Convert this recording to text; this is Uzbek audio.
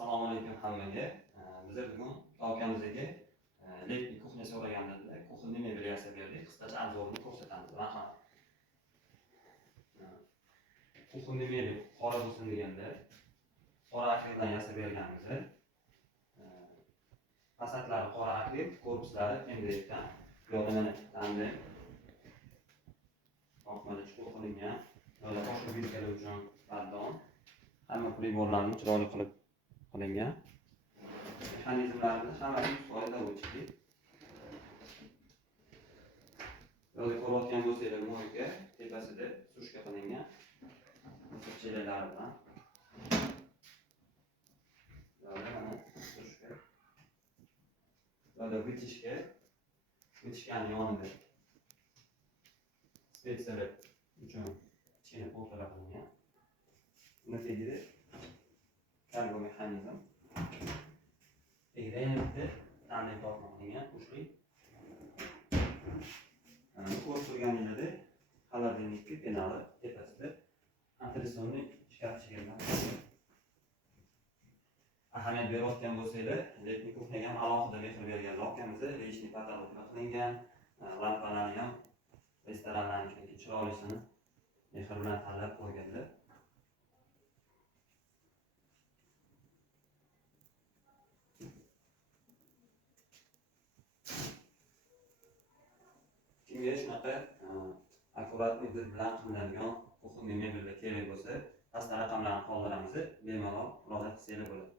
Assalomu alaykum hammaga. Biz bugun ukamizga letniy kuxnya so'raganlarda kuxnya mebel yasab berdik. Qisqacha obzorini ko'rsatamiz. Marhamat. Kuxnya mebel qora bo'lsin deganda qora akrildan yasab berganmiz. Fasadlari qora akril, korpuslari MDFdan. Yo'lda mana tanday oqmada chuqur qilingan. Yo'lda boshqa belgilar uchun baddon. Hamma priborlarni chiroyli qilib qilingan. Mexanizmlarni hammasi foyda o'chdi. Yo'lda ko'rayotgan bo'lsangiz, moyka tepasida sushka qilingan. Chelalar bilan. Yo'lda mana sushka. Yo'lda vitishkaning yonida spetsiyalar uchun kichkina portalar qilingan. Natijada kargo mexanizm. Egda tanday tortmoqligan ushli. Ko'rib turganingizdek xolodilnikning penali tepasida antressonni shkafchiga ahamiyat berayotgan bo'lsanglar, letniy kuxnyaga ham alohida mehr bergan ukamiz lishniy patologlar qilingan, lampalarni ham restoranlarning chunki chiroylisini mehr bilan tanlab qo'yganlar. Kimga shunaqa akkuratni biz bilan qilinadigan kuxnya mebellar kerak bo'lsa, pastda raqamlarni qoldiramiz, bemalol murojaat qilsangiz bo'ladi.